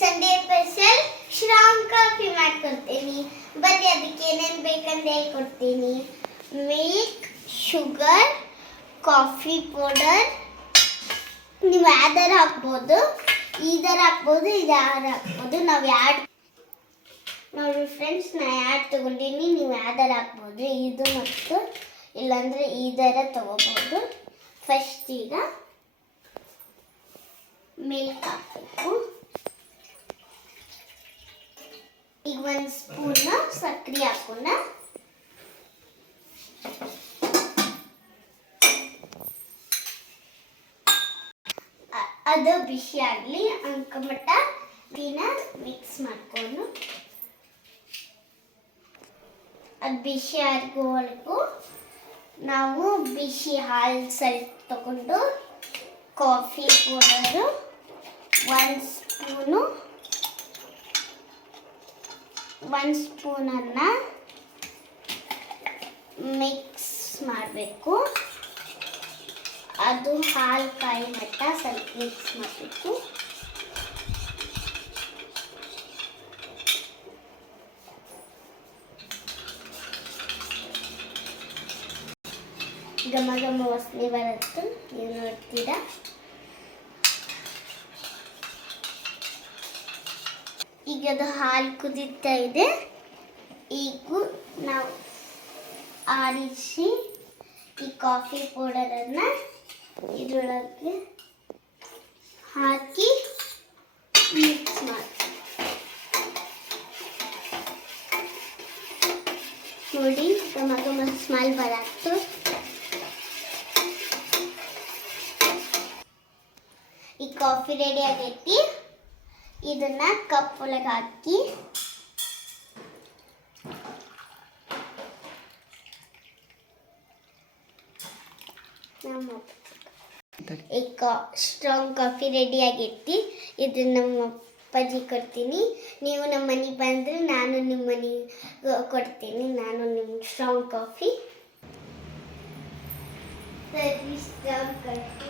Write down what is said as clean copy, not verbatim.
Sunday special Shravana coffee ಮಾಡ್ಕೊಡ್ತೀನಿ. ಬನ್ನಿ ಅದಕ್ಕೆ ಏನೇನು ಬೇಕಂತ ಹೇಳ್ಕೊಡ್ತೀನಿ. ಮಿಲ್ಕ್, ಶುಗರ್, ಕಾಫಿ ಪೌಡರ್, ನೀವು ಯಾವ್ದಾರು ಹಾಕ್ಬೋದು. ಈ ಥರ ಹಾಕ್ಬೋದು, ಇದು ಯಾರು ಹಾಕ್ಬೋದು. ನಾವು ಯಾರು ನೋಡಿ ಫ್ರೆಂಡ್ಸ್, ನಾನು ಯಾರು ತೊಗೊಂಡಿನಿ, ನೀವು ಯಾವ್ದಾರು ಹಾಕ್ಬೋದು. ಇದು ಮತ್ತು ಇಲ್ಲಾಂದರೆ ಈ ಥರ ತೊಗೋಬೋದು. ಫಸ್ಟ್ ಈಗ ಮಿಲ್ಕ್ ಹಾಕಬೇಕು. ಈಗ 1 ಸ್ಪೂನ್ ಸಕ್ಕರೆ ಹಾಕೋಣ. ಅದು ಬಿಸಿ ಆಗಲಿ ಅಂದ್ಕೊಂಬಿಟ್ಟ ಮಿಕ್ಸ್ ಮಾಡ್ಕೊಂಡು ಅದು ಬಿಸಿ ಆಗೋವರೆಗೂ ನಾವು ಬಿಸಿ ಹಾಲು ಸ್ವಲ್ಪ ತಗೊಂಡು ಕಾಫಿ ಪೌಡರು 1 ಸ್ಪೂನನ್ನು ಮಿಕ್ಸ್ ಮಾಡಬೇಕು. ಅದು ಹಾಲು ಕಾಯಿ ಮಟ್ಟ ಸ್ವಲ್ಪ ಮಿಕ್ಸ್ ಮಾಡಬೇಕು. ಘಮ ಘಮ ವಾಸನೆ ಬರುತ್ತೆ, ನೀವು ನೋಡ್ತೀರಾ. ಈಗ ಅದು ಹಾಲು ಕುದೀತಾ ಇದೆ. ಈಗ ನಾವು ಆರಿಸಿ ಈ ಕಾಫಿ ಪೌಡರನ್ನು ಇದರೊಳಗೆ ಹಾಕಿ ಮಿಕ್ಸ್ ಮಾಡಿ ನೋಡಿ, ಘಮ ಘಮ ಸ್ಮೆಲ್ ಬರತ್ತು. ಈ ಕಾಫಿ ರೆಡಿ ಆಗೈತಿ. ಇದನ್ನ ಕಪ್ ಒಳಗೆ ಹಾಕಿ ಈಗ ಸ್ಟ್ರಾಂಗ್ ಕಾಫಿ ರೆಡಿ ಆಗೈತಿ. ಇದನ್ನ ನಮ್ಮ ಅಪ್ಪಾಜಿ ಕೊಡ್ತೀನಿ. ನೀವು ನಮ್ಮ ಮನೆಗೆ ಬಂದರೆ ನಾನು ನಿಮ್ಮ ಮನೆಗೆ ಕೊಡ್ತೀನಿ. ನಾನು ನಿಮ್ಮ ಸ್ಟ್ರಾಂಗ್ ಕಾಫಿ. Strong coffee